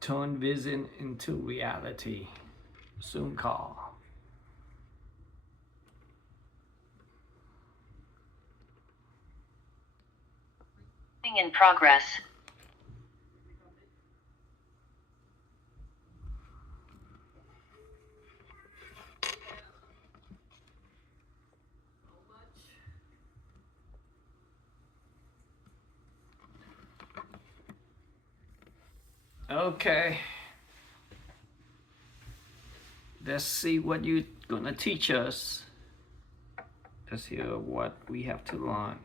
Turn vision into reality. Zoom call. In progress. Okay. Let's see what you're gonna teach us. Let's hear what we have to learn.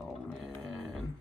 Oh man.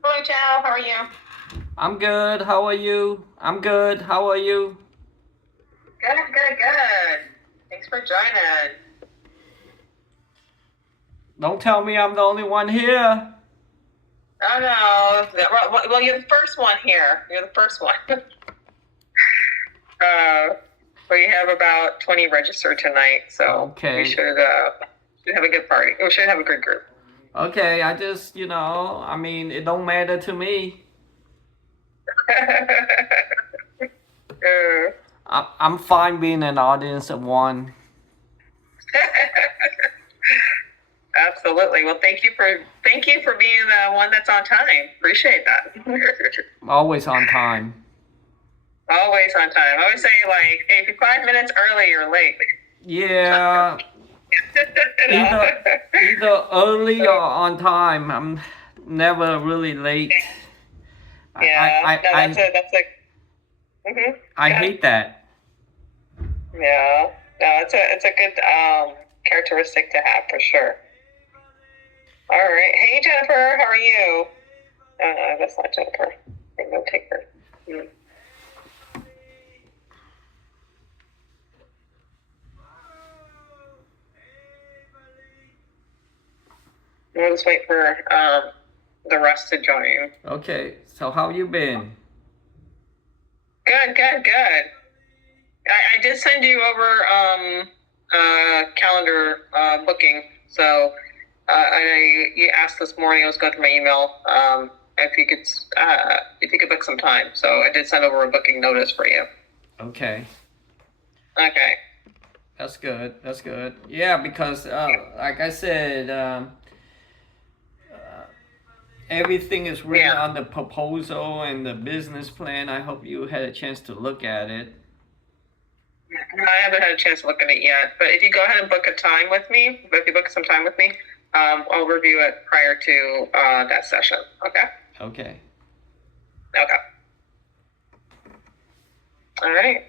Hello, Joe. How are you? I'm good. How are you? I'm good. How are you? Good. Thanks for joining. Don't tell me I'm the only one here. Oh, no. Well, you're the first one here. You're the first one. We have about 20 registered tonight, so Okay. we should have a good party. We should have a good group. Okay, I just, I mean, it don't matter to me. I'm fine being an audience of one. Absolutely. Well, thank you for being the one that's on time. Appreciate that. Always on time. Always on time. I always say, like, hey, if you're 5 minutes early, you're late. Yeah. Either early or on time. I'm never really late. Yeah. That's a. Mm-hmm. I hate that. Yeah. No, it's a good characteristic to have for sure. All right. Hey, Jennifer, how are you? Oh, no, that's not Jennifer. I'm gonna take her. We'll just wait for the rest to join. Okay, so how you been? Good. I did send you over calendar booking. So you asked this morning. I was going through my email if you could book some time. So I did send over a booking notice for you. Okay. Okay. That's good. Yeah, because like I said, everything is written on the proposal and the business plan. I hope you had a chance to look at it. No, I haven't had a chance to look at it yet. But if you go ahead and book a time with me, some time with me, I'll review it prior to that session. Okay? Okay. All right.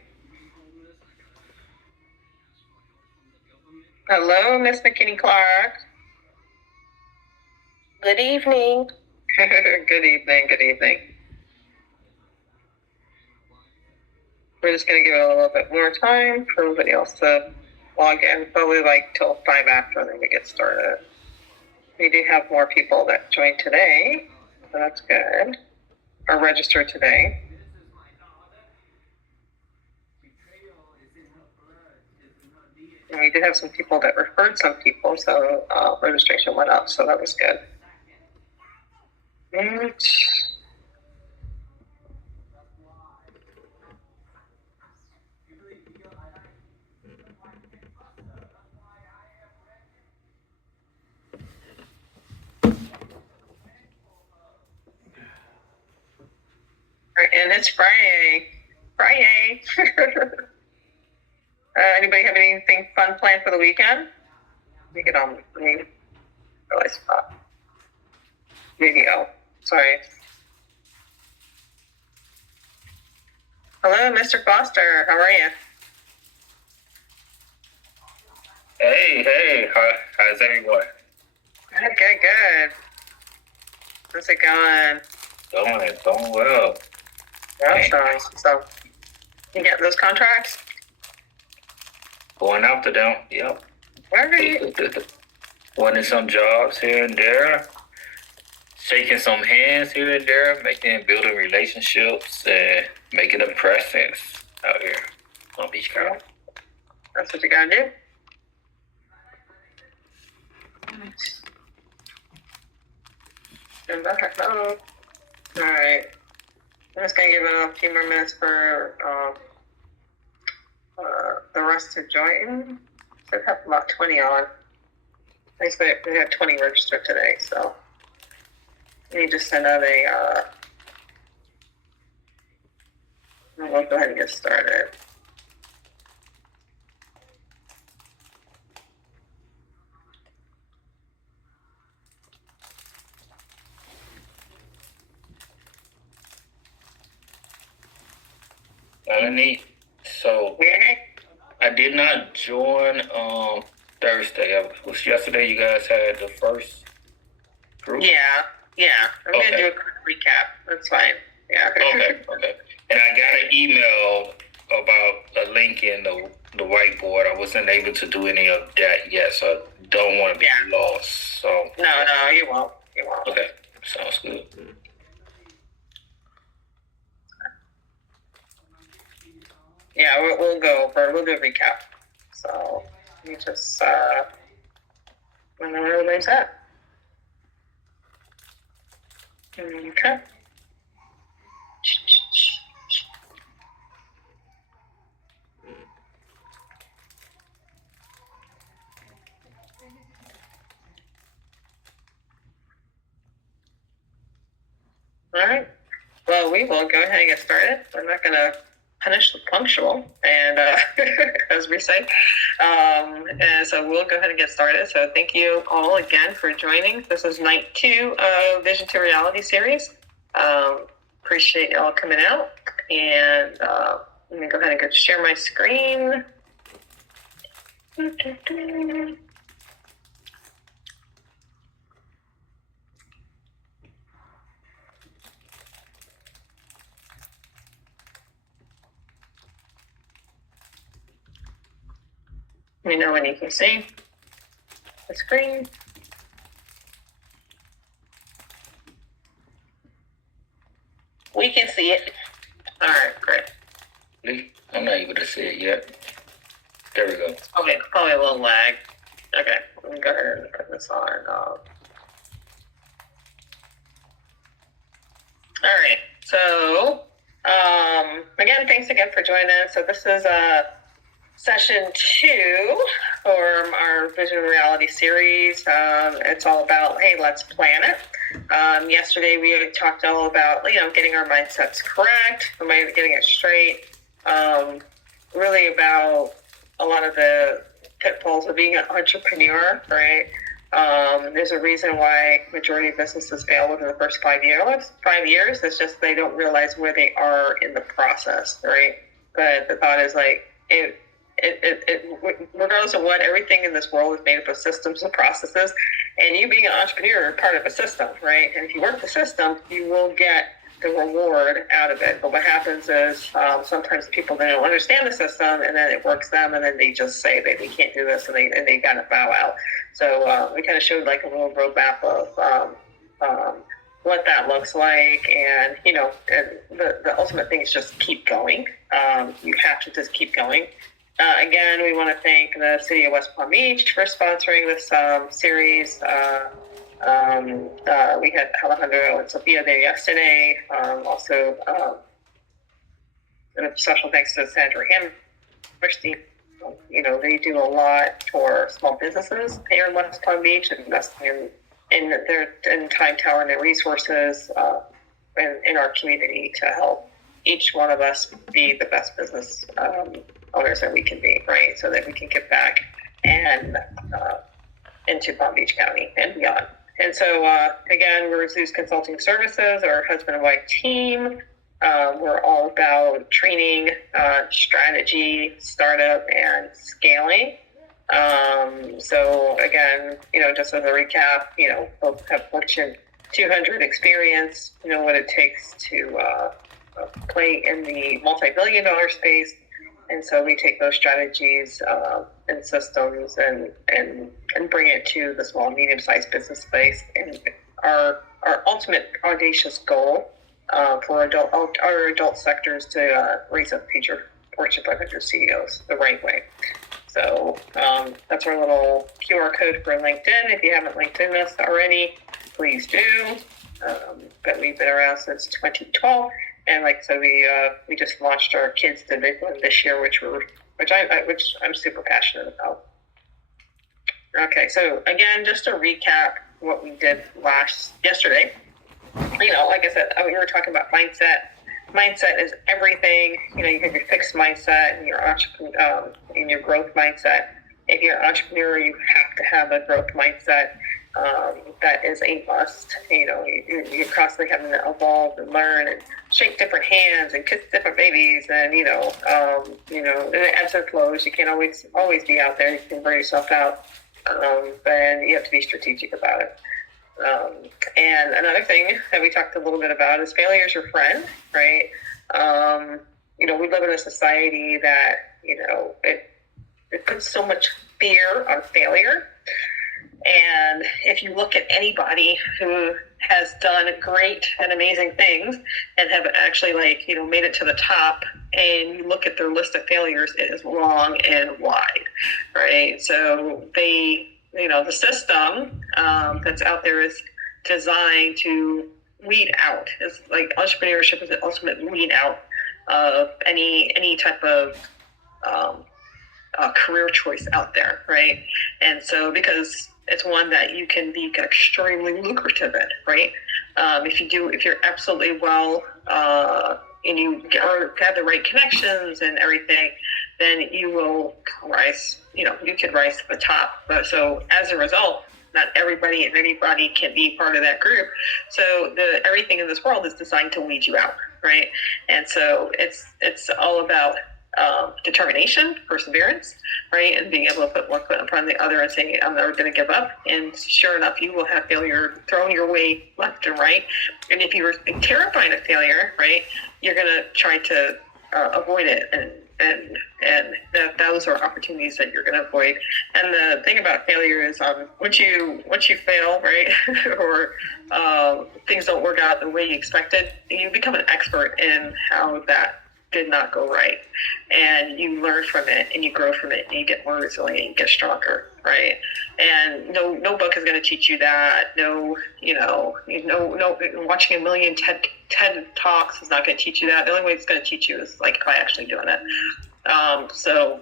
Hello, Miss McKinney Clark. Good evening. Good evening. We're just going to give it a little bit more time for everybody else to log in, probably like till 5 after, and then we get started. We do have more people that joined today, so that's good, or registered today. And we did have some people that referred some people, so registration went up, so that was good. And it's Friday. Friday. Anybody have anything fun planned for the weekend? Let me get on. Let me realize video. Sorry. Hello, Mr. Foster. How are you? Hey, how's everyone? Good. How's it going? Going well. Awesome. So, you get those contracts? Going after them, yep. All right. Winning some jobs here and there, shaking some hands here and there, building relationships, and making a presence out here on Beach County. That's what you gotta do. All right. I'm just gonna give it a few more minutes for the rest to join. So I have about 20 on. I guess we had 20 registered today, so we need to send out we'll go ahead and get started. So I did not join Thursday. It was yesterday. You guys had the first group. Yeah. I'm gonna do a quick recap. That's fine. Yeah. Okay. And I got an email about a link in the whiteboard. I wasn't able to do any of that yet, so I don't want to be lost. So No, you won't. Okay, sounds good. Yeah, we'll go over. We'll do a recap. So let me just when everybody's at. Okay. All right. Well, we will go ahead and get started. We're not going to punish the punctual, and as we say. And so we'll go ahead and get started. So thank you all again for joining. This is night 2 of Vision to Reality series. Appreciate y'all coming out. And let me go ahead and go share my screen. Let me know when you can see the screen. We can see it. All right, great. I'm not able to see it yet. There we go. Okay, probably a little lag. Okay, let me go ahead and put this on. All right, so again, thanks again for joining us. So this is session 2 for our Vision Reality series. It's all about, hey, let's plan it. Yesterday we talked all about, getting our mindsets correct, getting it straight. Really about a lot of the pitfalls of being an entrepreneur, right? There's a reason why majority of businesses fail within the first 5 years. 5 years, it's just they don't realize where they are in the process, right? But the thought is regardless of what, everything in this world is made up of systems and processes, and you being an entrepreneur are part of a system, right? And if you work the system, you will get the reward out of it. But what happens is sometimes people don't understand the system, and then it works them, and then they just say they can't do this, and they kind of bow out. So we kind of showed like a little roadmap of what that looks like, and and the ultimate thing is just keep going. You have to just keep going. Again, we want to thank the City of West Palm Beach for sponsoring this series. We had Alejandro and Sophia there yesterday. Also, and a special thanks to Sandra Hammerstein. They do a lot for small businesses here in West Palm Beach, investing in their time, talent, and their resources in our community to help each one of us be the best business owners that we can be, right? So that we can give back and into Palm Beach County and beyond. And so, again, we're Zeus Consulting Services, our husband and wife team. We're all about training, strategy, startup, and scaling. So again, just as a recap, both have Fortune 200 experience, what it takes to play in the multi-billion-dollar space. And so we take those strategies and systems and bring it to the small and medium-sized business space. And our ultimate audacious goal for our adult sectors to raise up future Fortune 500 CEOs the right way. So that's our little QR code for LinkedIn. If you haven't LinkedIn us already, please do. But we've been around since 2012, and like I said, we just launched our Kids to Big One this year, which I'm super passionate about. Okay, so again, just to recap what we did yesterday. Like I said, we were talking about mindset. Mindset is everything. You have your fixed mindset and your entrepreneur and your growth mindset. If you're an entrepreneur, you have to have a growth mindset. That is a must. You're constantly having to evolve and learn and shake different hands and kiss different babies, and and it ebbs and flows. You can't always be out there. You can burn yourself out, but you have to be strategic about it. And another thing that we talked a little bit about is failure is your friend, right? We live in a society that, it puts so much fear on failure. And if you look at anybody who has done great and amazing things and have actually made it to the top, and you look at their list of failures, it is long and wide, right? So the system that's out there is designed to weed out. It's like entrepreneurship is the ultimate weed out of any type of career choice out there, right? And so because it's one that you can be extremely lucrative in, right? If you're absolutely well and you have the right connections and everything, then you will rise. You could rise to the top. But so as a result, not everybody and anybody can be part of that group. So everything in this world is designed to weed you out, right? And so it's all about determination, perseverance, right? And being able to put one foot in front of the other and saying, I'm never going to give up. And sure enough, you will have failure thrown your way left and right. And if you were terrified of failure, right, you're going to try to avoid it. And those are opportunities that you're going to avoid. And the thing about failure is once you fail, right, or things don't work out the way you expected, you become an expert in how that did not go right, and you learn from it and you grow from it and you get more resilient and you get stronger, right? And no book is going to teach you that. No, watching a million TED talks is not going to teach you that. The only way it's going to teach you is by actually doing it. So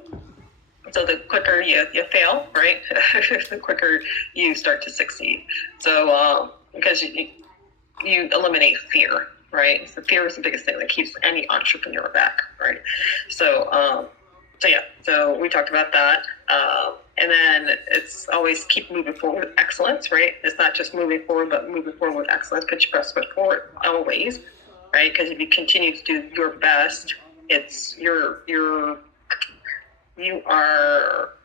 the quicker you fail, right, the quicker you start to succeed. So because you eliminate fear. Right, so fear is the biggest thing that keeps any entrepreneur back, right? So we talked about that, and then it's always keep moving forward with excellence, right? It's not just moving forward, but moving forward with excellence. Put your best foot forward always, right? Because if you continue to do your best, it's you are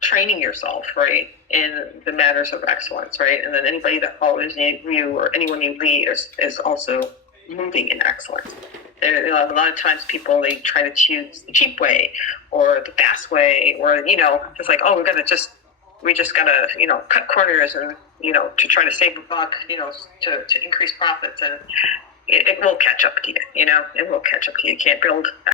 training yourself, right, in the matters of excellence, right? And then anybody that follows you or anyone you lead is also moving in excellence. A lot of times people, they try to choose the cheap way or the fast way, or it's like, oh, we just gotta cut corners and to try to save a buck, to increase profits, and it will catch up to you. It will catch up to you. You can't build